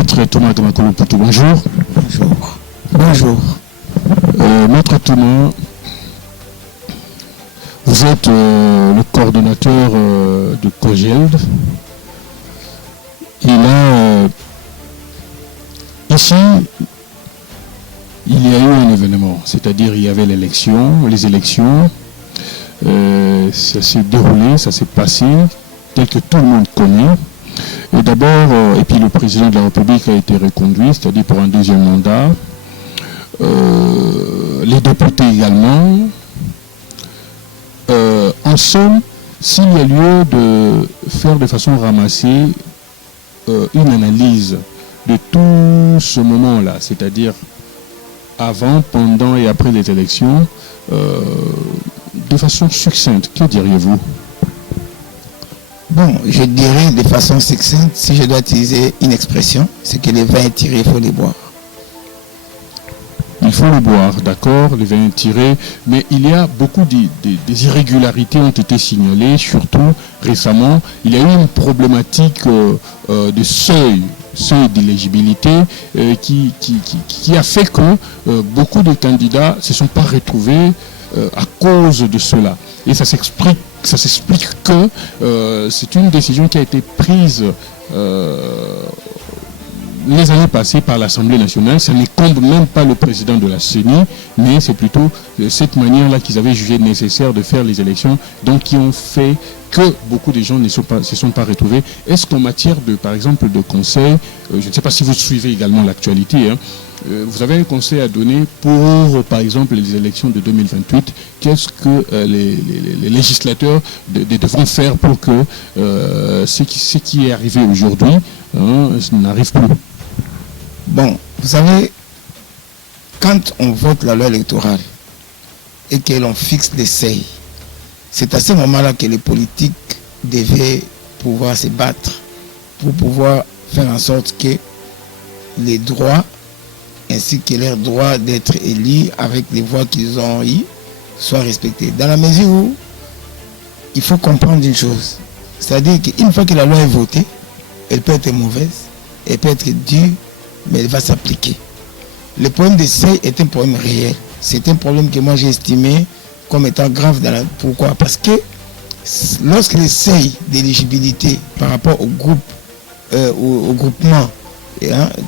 Maître Thomas Gamakolo-Poutou, bonjour. Bonjour. Bonjour. Maître Thomas, vous êtes le coordonnateur de COGELD. Et là, ici, il y a eu un événement, c'est-à-dire il y avait les élections, ça s'est déroulé, ça s'est passé, tel que tout le monde connaît. Et d'abord, et puis le président de la République a été reconduit, c'est-à-dire pour un deuxième mandat. Les députés également. En somme, s'il y a lieu de faire de façon ramassée une analyse de tout ce moment-là, c'est-à-dire avant, pendant et après les élections, de façon succincte, que diriez-vous? Bon, je dirais de façon succincte, si je dois utiliser une expression, c'est que les vins tirés, il faut les boire. Il faut le boire, d'accord, les vins tirés, mais il y a beaucoup des irrégularités ont été signalées, surtout récemment. Il y a eu une problématique de seuil d'éligibilité qui a fait que beaucoup de candidats ne se sont pas retrouvés à cause de cela. Et ça s'explique que c'est une décision qui a été prise les années passées par l'Assemblée nationale. Ça n'incombe même pas le président de la CENI, mais c'est plutôt de cette manière-là qu'ils avaient jugé nécessaire de faire les élections, donc qui ont fait que beaucoup de gens ne se sont pas retrouvés. Est-ce qu'en matière de, par exemple, de conseils, je ne sais pas si vous suivez également l'actualité, vous avez un conseil à donner pour, par exemple, les élections de 2028. Qu'est-ce que les législateurs devront faire pour que ce qui est arrivé aujourd'hui n'arrive plus? Bon, vous savez, quand on vote la loi électorale et que l'on fixe des seuils, c'est à ce moment-là que les politiques devaient pouvoir se battre pour pouvoir faire en sorte que les droits ainsi que leur droit d'être élus avec les voix qu'ils ont eues soient respectés. Dans la mesure où il faut comprendre une chose, c'est-à-dire qu'une fois que la loi est votée, elle peut être mauvaise, elle peut être dure, mais elle va s'appliquer. Le problème des seuils est un problème réel. C'est un problème que moi j'ai estimé comme étant grave. Pourquoi? Parce que lorsque les seuils d'éligibilité par rapport au groupement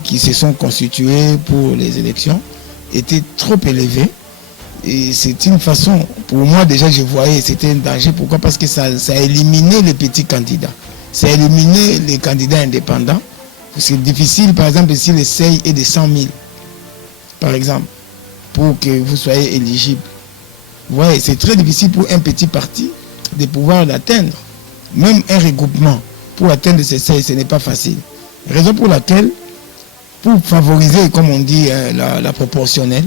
qui se sont constitués pour les élections étaient trop élevés, et c'est une façon, pour moi déjà je voyais c'était un danger. Pourquoi? Parce que ça a éliminé les petits candidats, ça a éliminé les candidats indépendants. C'est difficile, par exemple, si le seuil est de 100 000, par exemple, pour que vous soyez éligible. Vous voyez, c'est très difficile pour un petit parti de pouvoir l'atteindre. Même un regroupement, pour atteindre ce seuil, ce n'est pas facile. Raison pour laquelle, pour favoriser, comme on dit, la proportionnelle,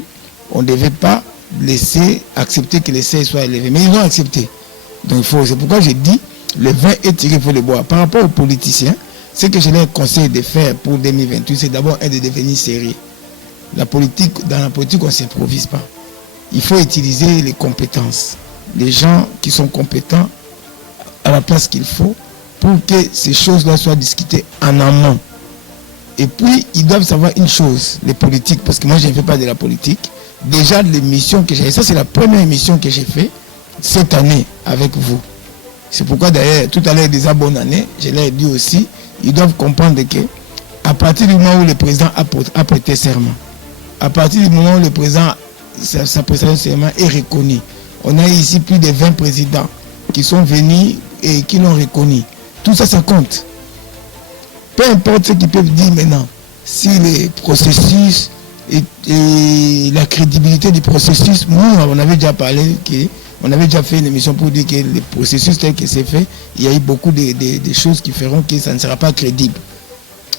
on ne devait pas laisser accepter que les seuils soient élevés. Mais ils ont accepté. Donc c'est pourquoi j'ai dit, le vin est tiré, il faut le boire. Par rapport aux politiciens, ce que je leur conseille de faire pour 2028, c'est d'abord de devenir sérieux. Dans la politique, on ne s'improvise pas. Il faut utiliser les compétences. Les gens qui sont compétents à la place qu'il faut pour que ces choses-là soient discutées en amont. Et puis, ils doivent savoir une chose, les politiques, parce que moi, je ne fais pas de la politique. Déjà, l'émission que j'ai fait, ça c'est la première émission que j'ai faite cette année avec vous. C'est pourquoi d'ailleurs, tout à l'heure, déjà bonne année, je l'ai dit aussi, ils doivent comprendre que à partir du moment où le président a prêté serment, à partir du moment où le président, sa prestation serment est reconnue, on a ici plus de 20 présidents qui sont venus et qui l'ont reconnu. Tout ça, ça compte. Peu importe ce qu'ils peuvent dire maintenant, si le processus et la crédibilité du processus, nous, on avait déjà parlé, on avait déjà fait une émission pour dire que le processus tel que c'est fait, il y a eu beaucoup de choses qui feront que ça ne sera pas crédible.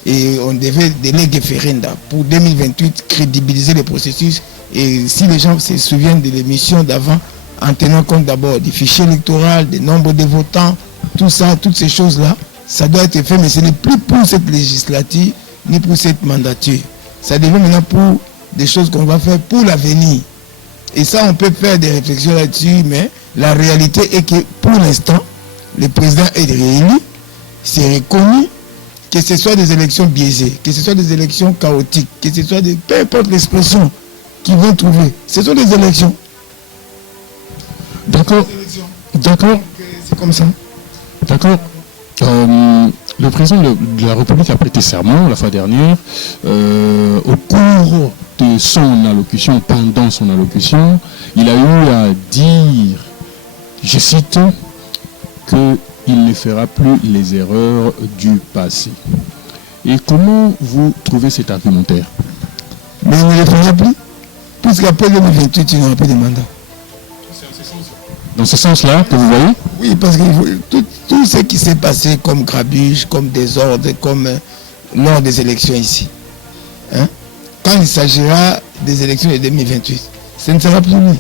Et on devait déléguer référenda pour 2028, crédibiliser le processus. Et si les gens se souviennent de l'émission d'avant, en tenant compte d'abord du fichier électoral, des nombres de votants, tout ça, toutes ces choses-là, ça doit être fait, mais ce n'est plus pour cette législature, ni pour cette mandature. Ça devient maintenant pour des choses qu'on va faire pour l'avenir. Et ça, on peut faire des réflexions là-dessus, mais la réalité est que pour l'instant, le président est réélu, c'est reconnu, que ce soit des élections biaisées, que ce soit des élections chaotiques, que ce soit des... peu importe l'expression qu'ils vont trouver, ce sont des élections. D'accord. D'accord. C'est comme ça. D'accord. Le président de la République a prêté serment la fois dernière. Au cours de son allocution, pendant son allocution, il a eu à dire, je cite, qu'il ne fera plus les erreurs du passé. Et comment vous trouvez cet argumentaire? Mais il ne le fera plus, puisqu'après 2028, il n'y aura plus de mandat. Dans ce sens-là, que vous voyez? Oui, parce que tout ce qui s'est passé comme grabuge, comme désordre, comme lors des élections ici, hein, quand il s'agira des élections de 2028, ce ne sera plus lui.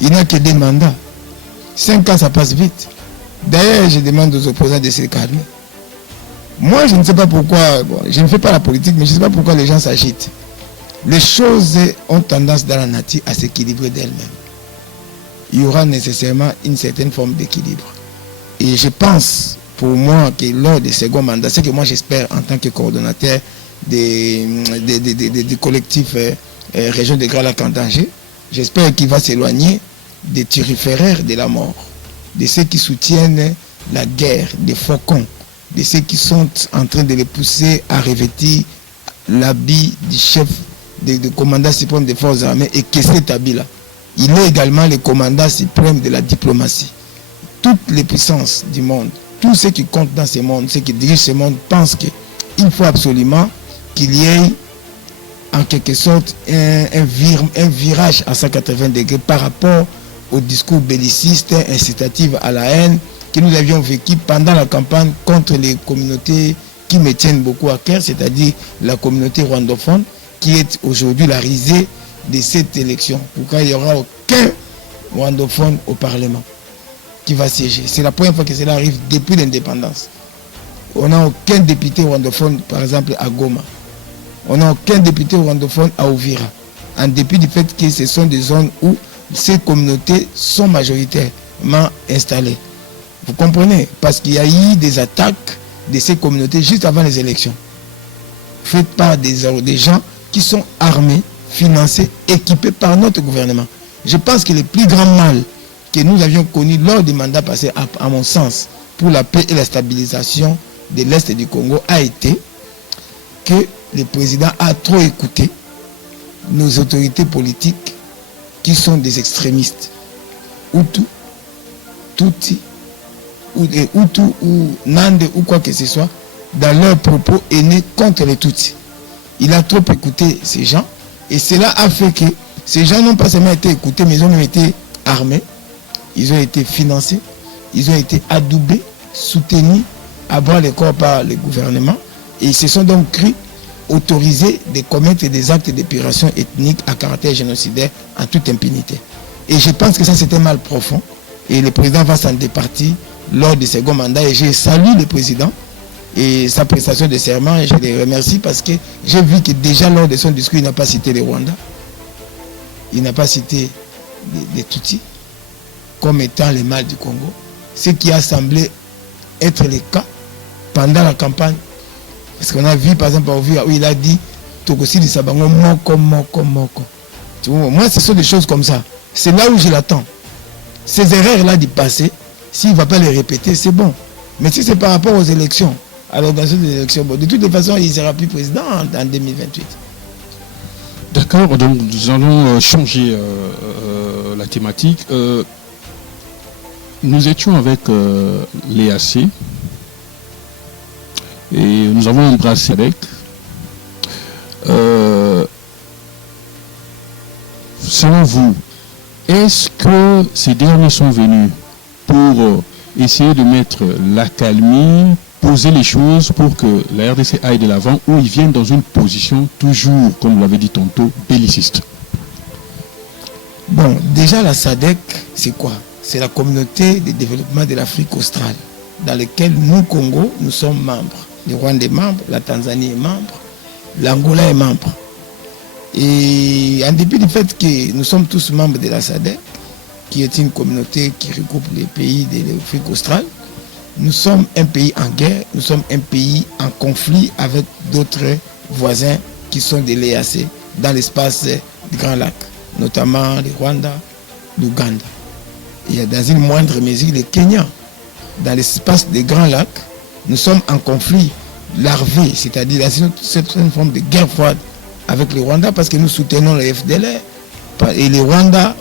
Il n'a que des mandats. 5 ans, ça passe vite. D'ailleurs, je demande aux opposants de se calmer. Moi, je ne sais pas pourquoi, bon, je ne fais pas la politique, mais je ne sais pas pourquoi les gens s'agitent. Les choses ont tendance dans la nature à s'équilibrer d'elles-mêmes. Il y aura nécessairement une certaine forme d'équilibre. Et je pense, pour moi, que lors des seconds mandats, c'est que moi j'espère en tant que coordonnateur des collectifs région de Grand Lac en danger, j'espère qu'il va s'éloigner des turiféraires de la mort, de ceux qui soutiennent la guerre, des faucons, de ceux qui sont en train de les pousser à revêtir l'habit du chef du commandant suprême des forces armées et que cet habit-là. Il est également le commandant suprême de la diplomatie. Toutes les puissances du monde, tous ceux qui comptent dans ce monde, ceux qui dirigent ce monde, pensent qu'il faut absolument qu'il y ait en quelque sorte un virage à 180 degrés par rapport au discours belliciste, incitatif à la haine que nous avions vécu pendant la campagne contre les communautés qui me tiennent beaucoup à cœur, c'est-à-dire la communauté rwandophone, qui est aujourd'hui la risée de cette élection. Pourquoi il n'y aura aucun rwandophone au Parlement qui va siéger. C'est la première fois que cela arrive depuis l'indépendance. On n'a aucun député rwandophone, par exemple, à Goma. On n'a aucun député rwandophone à Uvira. En dépit du fait que ce sont des zones où ces communautés sont majoritairement installées. Vous comprenez? Parce qu'il y a eu des attaques de ces communautés juste avant les élections. Faites par des gens qui sont armés, financés, équipés par notre gouvernement. Je pense que le plus grand mal que nous avions connu lors des mandats passés, à mon sens, pour la paix et la stabilisation de l'Est du Congo, a été que le président a trop écouté nos autorités politiques qui sont des extrémistes, Hutu, Tutsi, Hutu ou Nande ou quoi que ce soit, dans leurs propos haineux contre les Tutsis. Il a trop écouté ces gens et cela a fait que ces gens n'ont pas seulement été écoutés, mais ils ont même été armés, ils ont été financés, ils ont été adoubés, soutenus à bras le corps par le gouvernement et ils se sont donc cru autorisés de commettre des actes d'épuration ethnique à caractère génocidaire en toute impunité. Et je pense que ça c'est un mal profond et le président va s'en départir lors du second mandat et je salue le président et sa prestation de serment et je les remercie parce que j'ai vu que déjà lors de son discours il n'a pas cité le Rwanda, il n'a pas cité les Tutsis comme étant les mal du Congo, ce qui a semblé être le cas pendant la campagne. Parce qu'on a vu par exemple où il a dit Tokosi di Sabango moko. Tu vois, moi ce sont des choses comme ça. C'est là où je l'attends. Ces erreurs-là du passé, s'il ne va pas les répéter, c'est bon. Mais si c'est par rapport aux élections, à l'organisation des élections, bon, de toutes les façons, il ne sera plus président en 2028. D'accord, donc nous allons changer la thématique. Nous étions avec l'EAC et nous avons embrassé avec. Selon vous, est-ce que ces derniers sont venus pour essayer de mettre l'accalmie, poser les choses pour que la RDC aille de l'avant, ou ils viennent dans une position toujours, comme vous l'avez dit tantôt, belliciste? Bon, déjà la SADC, c'est quoi? C'est la communauté de développement de l'Afrique australe, dans laquelle nous, Congo, nous sommes membres. Le Rwanda est membre, la Tanzanie est membre, l'Angola est membre. Et en dépit du fait que nous sommes tous membres de la SADC, qui est une communauté qui regroupe les pays de l'Afrique australe, nous sommes un pays en guerre, nous sommes un pays en conflit avec d'autres voisins qui sont des l'EAC dans l'espace du Grand Lac, notamment le Rwanda, l'Ouganda. Il y a dans une moindre mesure le Kenya. Dans l'espace des Grands Lacs, nous sommes en conflit larvé, c'est-à-dire c'est une forme de guerre froide avec le Rwanda parce que nous soutenons le FDLR et le Rwanda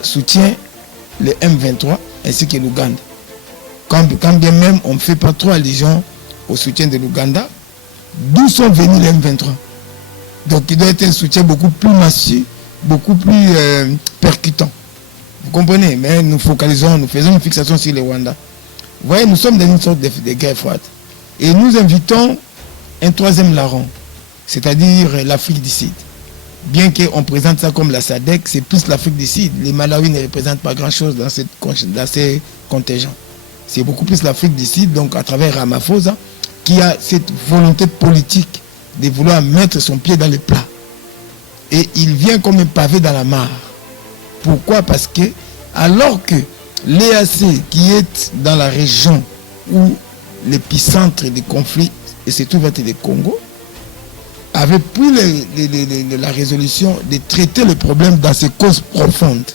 soutient le M23 ainsi que l'Ouganda. Quand bien même on ne fait pas trop allusion au soutien de l'Ouganda, d'où sont venus les M23? Donc il doit être un soutien beaucoup plus massif, beaucoup plus percutant. Vous comprenez? Mais nous focalisons, nous faisons une fixation sur le Rwanda. Vous voyez, nous sommes dans une sorte de guerre froide. Et nous invitons un troisième larron, c'est-à-dire l'Afrique du Sud. Bien qu'on présente ça comme la SADC, c'est plus l'Afrique du Sud. Les Malawi ne représentent pas grand-chose dans ces contingents. C'est beaucoup plus l'Afrique du Sud, donc à travers Ramaphosa, qui a cette volonté politique de vouloir mettre son pied dans le plat. Et il vient comme un pavé dans la mare. Pourquoi? Parce que, alors que l'EAC, qui est dans la région où l'épicentre des conflits se trouve être le Congo, avait pris la résolution de traiter le problème dans ses causes profondes.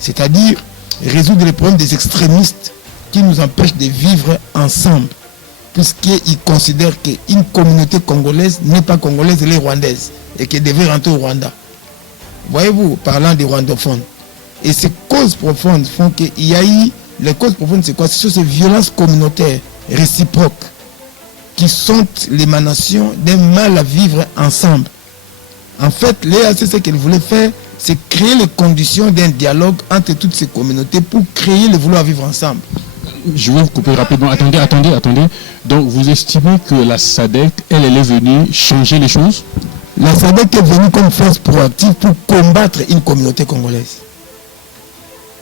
C'est-à-dire résoudre les problèmes des extrémistes qui nous empêchent de vivre ensemble. Puisqu'ils considèrent qu'une communauté congolaise n'est pas congolaise, elle est rwandaise. Et qu'elle devrait rentrer au Rwanda. Voyez-vous, parlant des rwandophones. Et ces causes profondes font qu'il y a eu... Les causes profondes, c'est quoi? Ce sont ces violences communautaires réciproques qui sont l'émanation d'un mal à vivre ensemble. En fait, l'EAC, ce qu'elle voulait faire, c'est créer les conditions d'un dialogue entre toutes ces communautés pour créer le vouloir vivre ensemble. Je vais vous couper rapidement. Attendez. Donc, vous estimez que la SADC, elle est venue changer les choses? La SADC est venue comme force proactive pour combattre une communauté congolaise.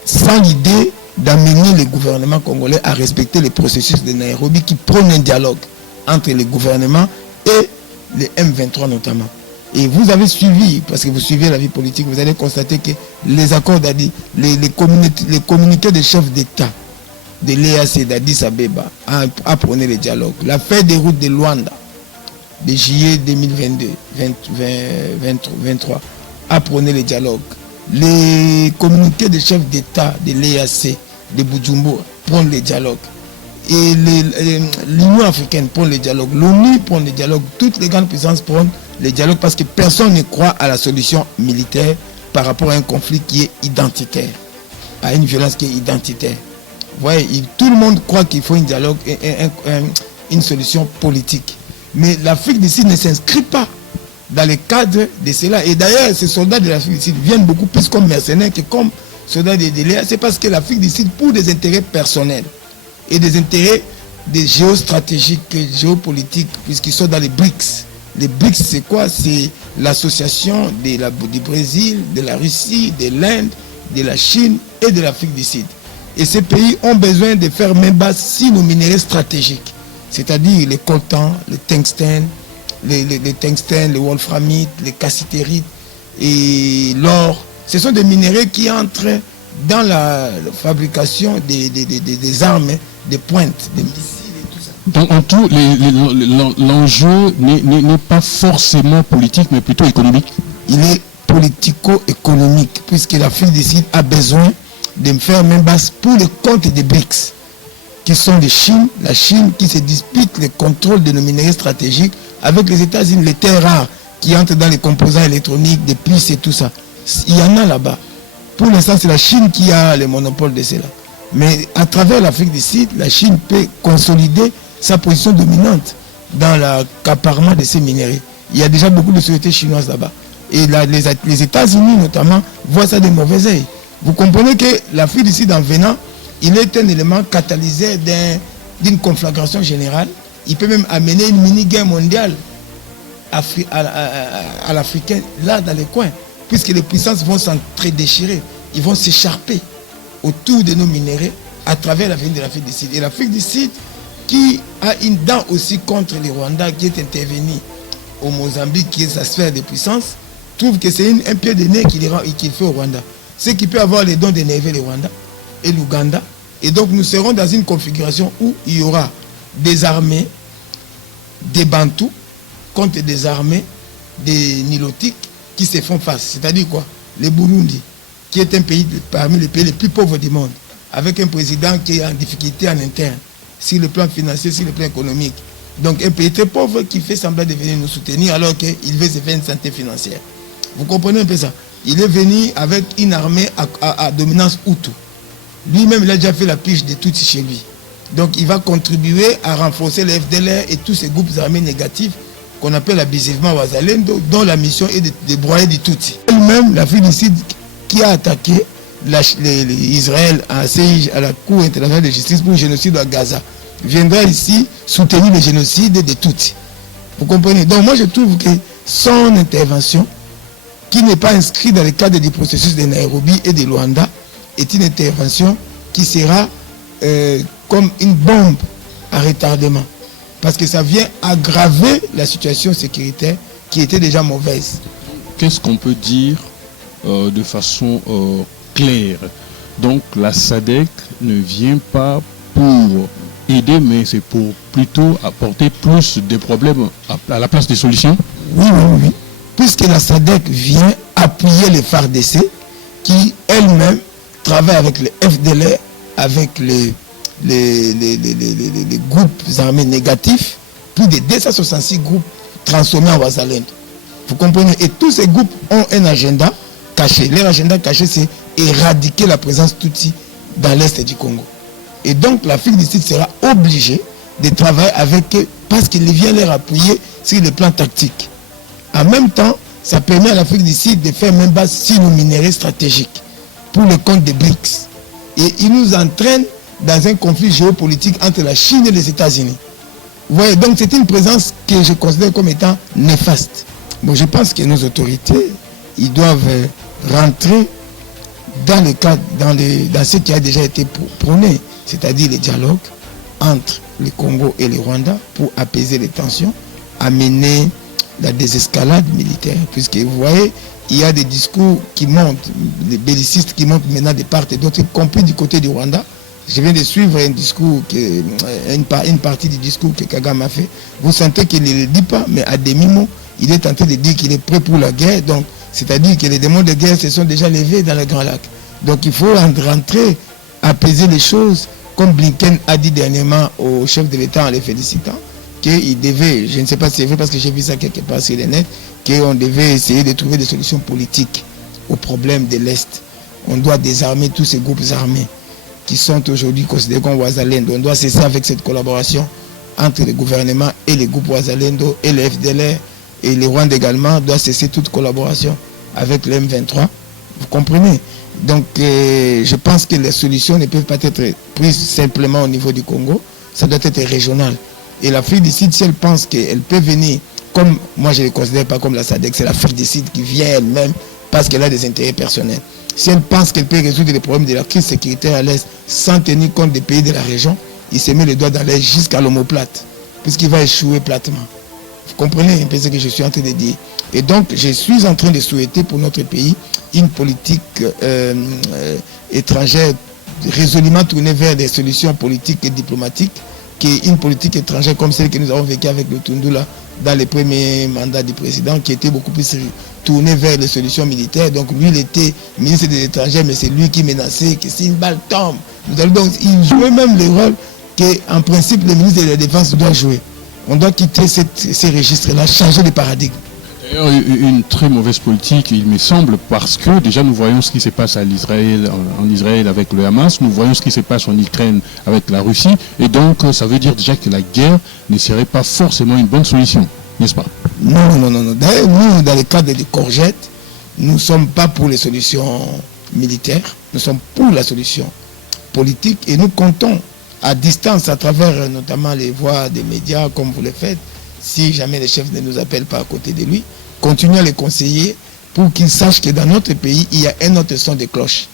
Sans l'idée d'amener le gouvernement congolais à respecter les processus de Nairobi qui prônent un dialogue entre le gouvernement et les M23 notamment. Et vous avez suivi, parce que vous suivez la vie politique, vous allez constater que les accords d'Addis, les communiqués des chefs d'État de l'EAC d'Addis Abeba apprenez le dialogue. La feuille des routes de Luanda de juillet 2022-23 apprenez le dialogue. Les communiqués des chefs d'État de l'EAC de Bujumbura prennent le dialogue. Et l'Union africaine prend le dialogue. L'ONU prend le dialogue. Toutes les grandes puissances prennent le dialogue parce que personne ne croit à la solution militaire par rapport à un conflit qui est identitaire, à une violence qui est identitaire. Vous voyez, tout le monde croit qu'il faut un dialogue, une solution politique. Mais l'Afrique du Sud ne s'inscrit pas dans le cadre de cela. Et d'ailleurs, ces soldats de l'Afrique du Sud viennent beaucoup plus comme mercenaires que comme soldats de l'EA. C'est parce que l'Afrique du Sud, pour des intérêts personnels et des intérêts géostratégiques, géopolitiques, puisqu'ils sont dans les BRICS. Les BRICS, c'est quoi? C'est l'association du Brésil, de la Russie, de l'Inde, de la Chine et de l'Afrique du Sud. Et ces pays ont besoin de faire main basse sur nos minéraux stratégiques, c'est-à-dire les coltan, le tungstène, le wolframite, les cassitérites et l'or. Ce sont des minéraux qui entrent dans la fabrication des armes, des pointes, des missiles et tout ça. Donc en tout, l'enjeu n'est pas forcément politique, mais plutôt économique. Il est politico-économique, puisque l'Afrique du Sud a besoin de faire main basse pour le compte des BRICS, qui sont de Chine, la Chine qui se dispute le contrôle de nos minéraux stratégiques avec les États-Unis, les terres rares qui entrent dans les composants électroniques, des puces et tout ça. Il y en a là-bas. Pour l'instant, c'est la Chine qui a le monopole de cela. Mais à travers l'Afrique du Sud, la Chine peut consolider sa position dominante dans l'accaparement de ces minéraux. Il y a déjà beaucoup de sociétés chinoises là-bas. Et là, les États-Unis notamment voient ça de mauvais œil. Vous comprenez que l'Afrique du Sud en venant, il est un élément catalyseur d'une conflagration générale. Il peut même amener une mini-guerre mondiale à l'Africain, là dans les coins. Puisque les puissances vont s'entre-déchirer, ils vont s'écharper autour de nos minéraux à travers l'avenir de l'Afrique du Sud. Et l'Afrique du Sud, qui a une dent aussi contre le Rwanda, qui est intervenu au Mozambique, qui est sa sphère de puissance, trouve que c'est un pied de nez qu'il fait au Rwanda. Ce qui peut avoir les dons d'énerver le Rwanda et l'Ouganda Et donc nous serons dans une configuration où il y aura des armées, des Bantous contre des armées, des Nilotiques qui se font face. C'est-à-dire quoi? Le Burundi, qui est un pays parmi les pays les plus pauvres du monde, avec un président qui est en difficulté en interne, sur le plan financier, sur le plan économique. Donc un pays très pauvre qui fait semblant de venir nous soutenir alors qu'il veut se faire une santé financière. Vous comprenez un peu ça? Il est venu avec une armée à dominance Hutu. Lui-même, il a déjà fait la pige de Tutsi chez lui. Donc il va contribuer à renforcer le FDLR et tous ces groupes armés négatifs qu'on appelle abusivement Wazalendo, dont la mission est de broyer du Tutsi. Elle-même, l'Afrique du Sud, qui a attaqué Israël à la Cour internationale de justice pour le génocide à Gaza, viendra ici soutenir le génocide des Tutsis. Vous comprenez? Donc moi je trouve que son intervention, qui n'est pas inscrite dans le cadre du processus de Nairobi et de Luanda, est une intervention qui sera comme une bombe à retardement. Parce que ça vient aggraver la situation sécuritaire qui était déjà mauvaise. Qu'est-ce qu'on peut dire de façon claire? Donc la SADC ne vient pas pour aider, mais c'est pour plutôt apporter plus de problèmes à la place des solutions? Oui. Puisque la SADC vient appuyer les FARDC qui elles-mêmes travaillent avec les FDLR, avec les groupes armés négatifs, plus de 266 groupes transformés en Wazalendo. Vous comprenez? Et tous ces groupes ont un agenda caché. Leur agenda caché, c'est éradiquer la présence Tutsi dans l'Est du Congo. Et donc l'Afrique du Sud sera obligée de travailler avec eux parce qu'il vient leur appuyer sur le plan tactique. En même temps, ça permet à l'Afrique du Sud de faire même base sur nos minéraux stratégiques pour le compte des BRICS. Et il nous entraîne dans un conflit géopolitique entre la Chine et les États-Unis. Vous voyez, donc c'est une présence que je considère comme étant néfaste. Bon, je pense que nos autorités, ils doivent rentrer dans le cadre, dans ce qui a déjà été prôné, c'est-à-dire le dialogue entre le Congo et le Rwanda pour apaiser les tensions, amener la désescalade militaire. Puisque vous voyez, il y a des discours qui montent, les bellicistes qui montent maintenant de part et d'autre, y compris du côté du Rwanda. Je viens de suivre un discours, une partie du discours que Kagame a fait. Vous sentez qu'il ne le dit pas, mais à demi-mot, il est tenté de dire qu'il est prêt pour la guerre. Donc, c'est-à-dire que les démons de guerre se sont déjà levés dans le Grand Lac. Donc, il faut rentrer, apaiser les choses, comme Blinken a dit dernièrement au chef de l'État en les félicitant, qu'il devait, je ne sais pas si c'est vrai parce que j'ai vu ça quelque part sur le net, qu'on devait essayer de trouver des solutions politiques aux problèmes de l'Est. On doit désarmer tous ces groupes armés qui sont aujourd'hui considérés comme Wazalendo. On doit cesser avec cette collaboration entre le gouvernement et les groupes Wazalendo et les FDLR et les Rwandais également doit cesser toute collaboration avec le M23. Vous comprenez? Donc je pense que les solutions ne peuvent pas être prises simplement au niveau du Congo, ça doit être régional. Et l'Afrique du Sud, si elle pense qu'elle peut venir, comme moi je ne le considère pas comme la SADC, c'est l'Afrique du Sud qui vient elle-même parce qu'elle a des intérêts personnels. Si elle pense qu'elle peut résoudre les problèmes de la crise sécuritaire à l'Est sans tenir compte des pays de la région, il se met le doigt dans l'Est jusqu'à l'omoplate, puisqu'il va échouer platement. Vous comprenez un peu ce que je suis en train de dire? Et donc, je suis en train de souhaiter pour notre pays une politique étrangère résolument tournée vers des solutions politiques et diplomatiques, qui est une politique étrangère comme celle que nous avons vécue avec le Tundula dans les premiers mandats du président, qui était beaucoup plus tourné vers les solutions militaires. Donc lui, il était ministre des Étrangers, mais c'est lui qui menaçait que si une balle tombe. Donc il jouait même le rôle qu'en principe le ministre de la Défense doit jouer. On doit quitter ces registres-là, changer de paradigme. D'ailleurs, une très mauvaise politique, il me semble, parce que déjà nous voyons ce qui se passe en Israël avec le Hamas, nous voyons ce qui se passe en Ukraine avec la Russie, et donc ça veut dire déjà que la guerre ne serait pas forcément une bonne solution, n'est-ce pas? Non. D'ailleurs, nous, dans le cadre des Courgettes, nous ne sommes pas pour les solutions militaires, nous sommes pour la solution politique, et nous comptons à distance, à travers notamment les voix des médias, comme vous le faites, si jamais les chefs ne nous appellent pas à côté de lui, continuer à les conseiller pour qu'ils sachent que dans notre pays, il y a un autre son de cloche.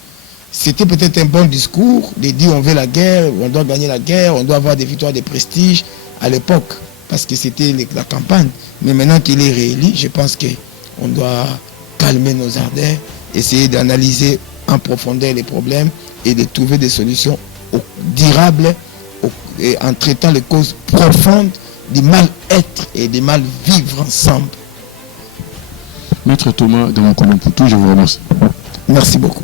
C'était peut-être un bon discours de dire on veut la guerre, on doit gagner la guerre, on doit avoir des victoires de prestige à l'époque, parce que c'était la campagne. Mais maintenant qu'il est réélu, je pense qu'on doit calmer nos ardeurs, essayer d'analyser en profondeur les problèmes et de trouver des solutions durable et en traitant les causes profondes du mal-être et du mal-vivre ensemble. Maître Thomas Gamokono Poutou, je vous remercie. Merci beaucoup.